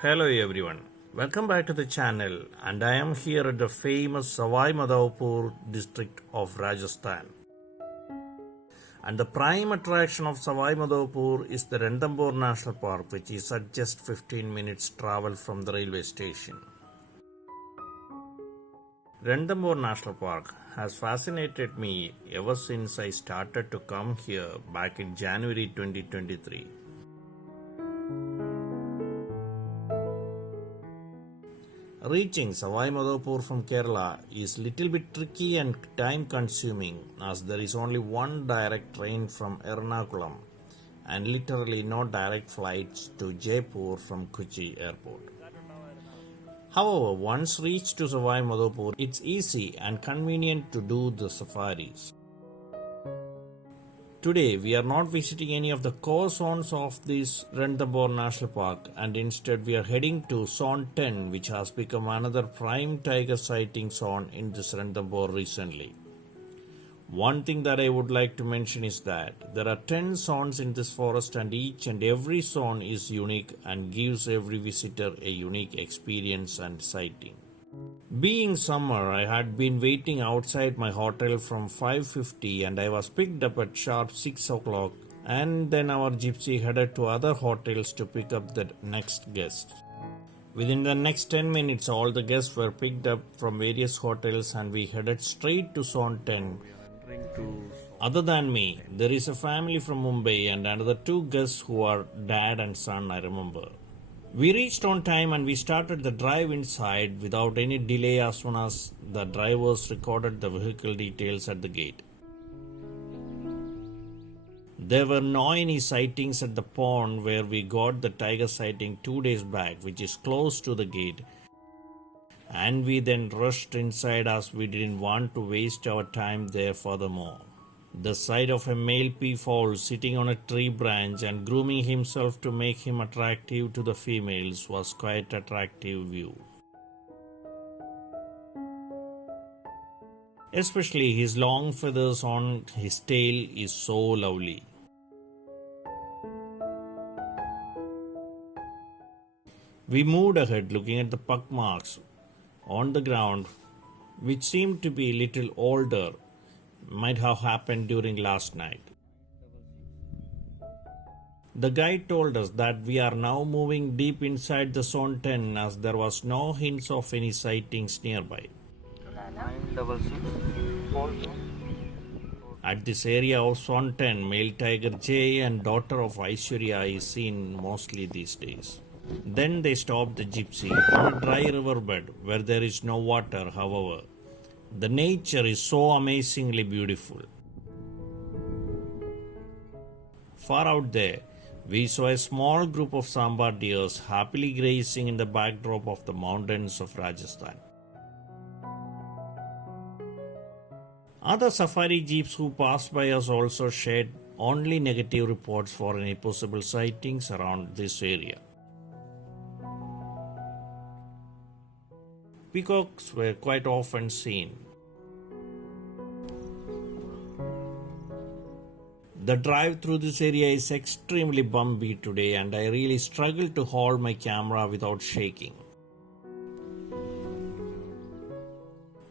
Hello everyone, welcome back to the channel and I am here at the famous Savai Madhavpur district of Rajasthan. And the prime attraction of Savai Madhavpur is the Ranthambore National Park, which is at just 15 minutes travel from the railway station. Ranthambore National Park has fascinated me ever since I started to come here back in January 2023. Reaching Savai Madhavpur from Kerala is little bit tricky and time consuming as there is only one direct train from Ernakulam and literally no direct flights to Jaipur from Kochi airport. However, once reached to Savai Madhavpur, it's easy and convenient to do the safaris. Today, we are not visiting any of the core zones of this Ranthambore National Park and instead we are heading to Zone 10, which has become another prime tiger sighting zone in this Ranthambore recently. One thing that I would like to mention is that there are 10 zones in this forest and each and every zone is unique and gives every visitor a unique experience and sighting. Being summer, I had been waiting outside my hotel from 5:50 and I was picked up at sharp 6 o'clock and then our gypsy headed to other hotels to pick up the next guests. Within the next 10 minutes, all the guests were picked up from various hotels and we headed straight to Zone 10. Other than me, there is a family from Mumbai and another two guests who are dad and son, I remember. We reached on time and we started the drive inside without any delay as soon as the drivers recorded the vehicle details at the gate. There were no any sightings at the pond where we got the tiger sighting 2 days back, which is close to the gate, and we then rushed inside as we didn't want to waste our time there furthermore. The sight of a male peafowl sitting on a tree branch and grooming himself to make him attractive to the females was quite attractive view. Especially his long feathers on his tail is so lovely. We moved ahead looking at the puck marks on the ground which seemed to be little older, might have happened during last night. The guide told us that we are now moving deep inside the Zone 10 as there was no hints of any sightings nearby. 966 At this area of Zone 10, male tiger Jay and daughter of Aishwarya is seen mostly these days. Then they stopped the gypsy on a dry riverbed where there is no water, however. The nature is so amazingly beautiful. Far out there, we saw a small group of sambar deers happily grazing in the backdrop of the mountains of Rajasthan. Other safari jeeps who passed by us also shared only negative reports for any possible sightings around this area. Peacocks were quite often seen. The drive through this area is extremely bumpy today and I really struggle to hold my camera without shaking.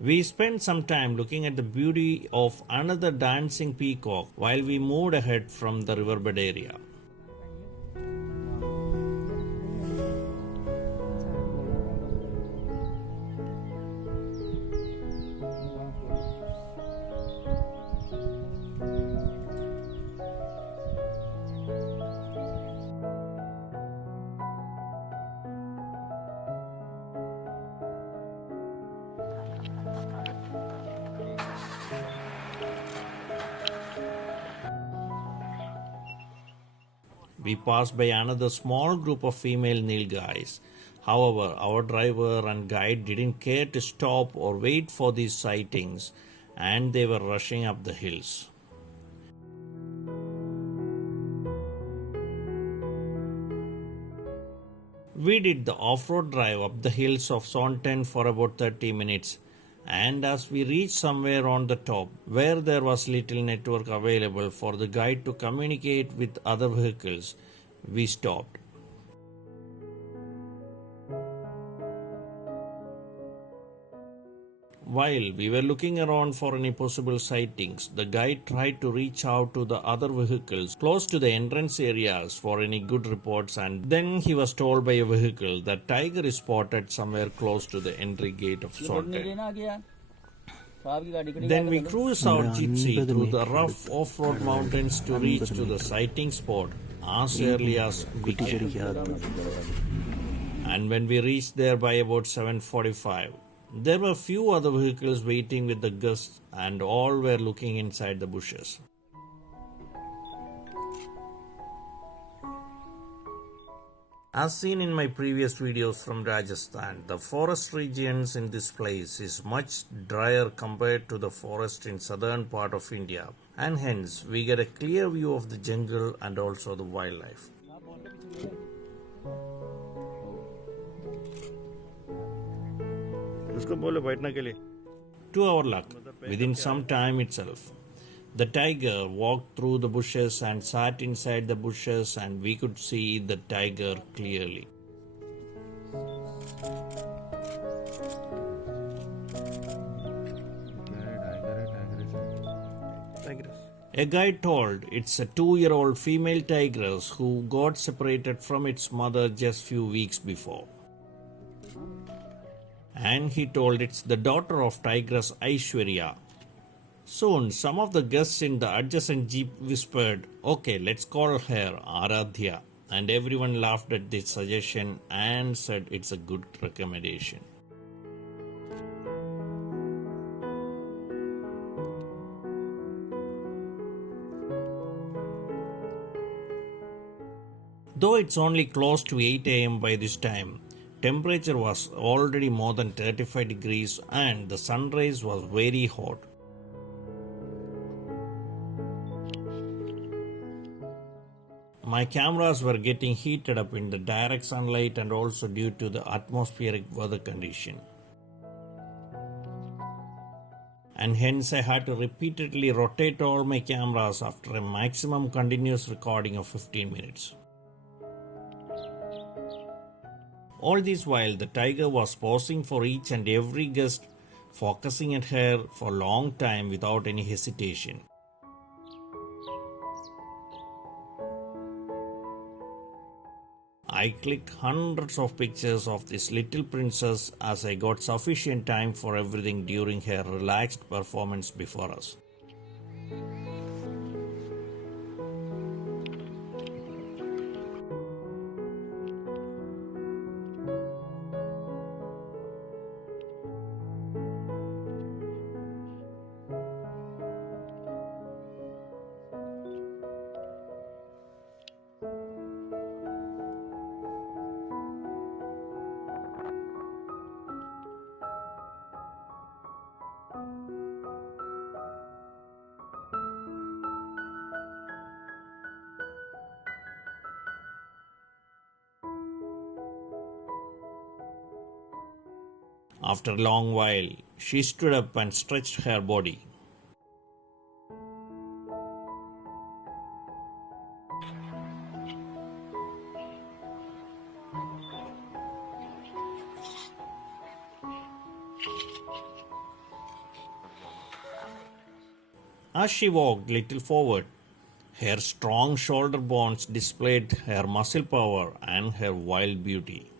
We spent some time looking at the beauty of another dancing peacock while we moved ahead from the riverbed area. We passed by another small group of female nilgais. However, our driver and guide didn't care to stop or wait for these sightings and they were rushing up the hills. We did the off-road drive up the hills of Zone 10 for about 30 minutes and as we reached somewhere on the top where there was little network available for the guide to communicate with other vehicles, we stopped. While we were looking around for any possible sightings, the guide tried to reach out to the other vehicles close to the entrance areas for any good reports, and then he was told by a vehicle that tiger is spotted somewhere close to the entry gate of Sonten. Then we cruised our gypsy through the rough off-road mountains to reach to the sighting spot as early as we can. And when we reached there by about 7:45, there were few other vehicles waiting with the guests and all were looking inside the bushes. As seen in my previous videos from Rajasthan, the forest regions in this place is much drier compared to the forest in southern part of India, and hence we get a clear view of the jungle and also the wildlife. To our luck, within some time itself, the tiger walked through the bushes and sat inside the bushes, and we could see the tiger clearly. A guide told it's a 2-year-old female tigress who got separated from its mother just few weeks before. And he told it's the daughter of tigress Aishwarya. Soon, some of the guests in the adjacent jeep whispered, "Okay, let's call her Aaradhya." And everyone laughed at this suggestion and said it's a good recommendation. Though it's only close to 8 am by this time, temperature was already more than 35 degrees and the sunrise was very hot. My cameras were getting heated up in the direct sunlight and also due to the atmospheric weather condition. And hence I had to repeatedly rotate all my cameras after a maximum continuous recording of 15 minutes. All this while the tiger was posing for each and every guest, focusing at her for a long time without any hesitation. I clicked hundreds of pictures of this little princess as I got sufficient time for everything during her relaxed performance before us. After a long while, she stood up and stretched her body. As she walked little forward, her strong shoulder bones displayed her muscle power and her wild beauty.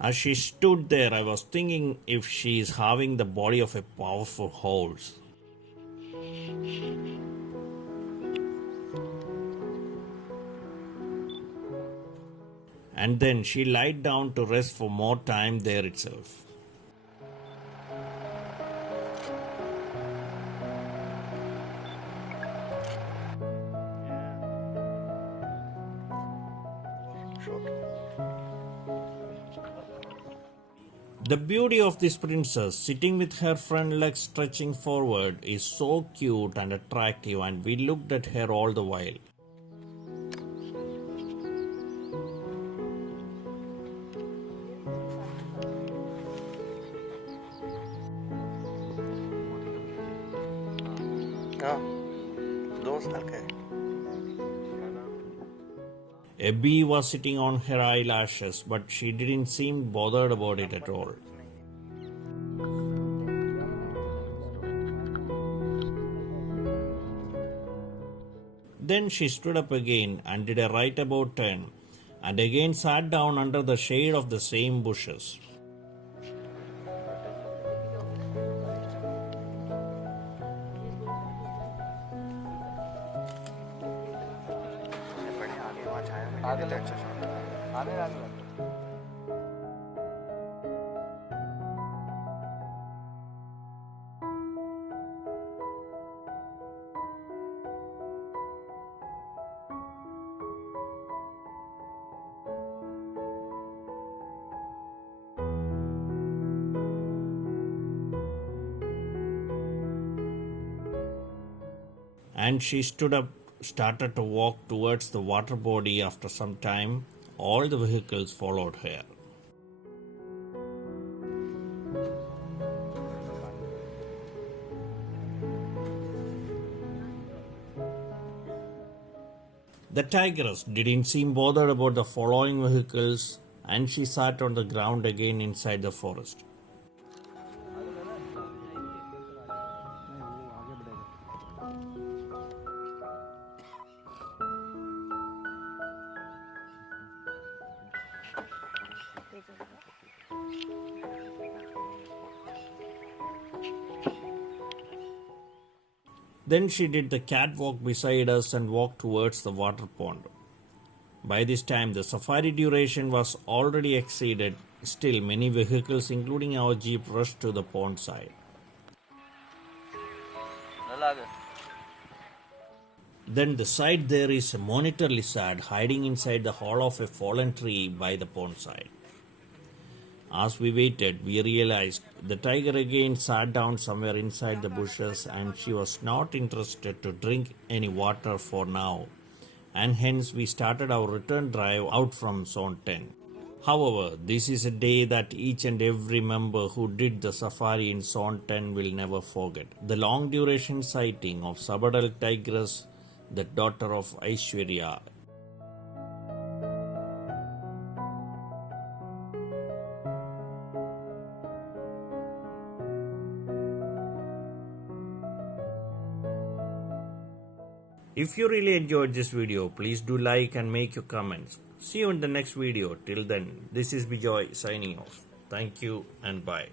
As she stood there, I was thinking if she is having the body of a powerful horse. And then she lied down to rest for more time there itself. The beauty of this princess sitting with her front legs stretching forward is so cute and attractive, and we looked at her all the while. A bee was sitting on her eyelashes, but she didn't seem bothered about it at all. Then she stood up again and did a right about turn, and again sat down under the shade of the same bushes. And she stood up, started to walk towards the water body. After some time, all the vehicles followed her. The tigress didn't seem bothered about the following vehicles, and she sat on the ground again inside the forest. Then she did the catwalk beside us and walked towards the water pond. By this time, the safari duration was already exceeded. Still, many vehicles, including our jeep, rushed to the pond side. Then the side there is a monitor lizard hiding inside the hollow of a fallen tree by the pond side. As we waited, we realized the tiger again sat down somewhere inside the bushes, and she was not interested to drink any water for now, and hence we started our return drive out from Zone 10. However, this is a day that each and every member who did the safari in Zone 10 will never forget. The long duration sighting of subadult tigress, the daughter of Aishwarya. If you really enjoyed this video, please do like and make your comments. See you in the next video. Till then, this is Bijoy signing off. Thank you and bye.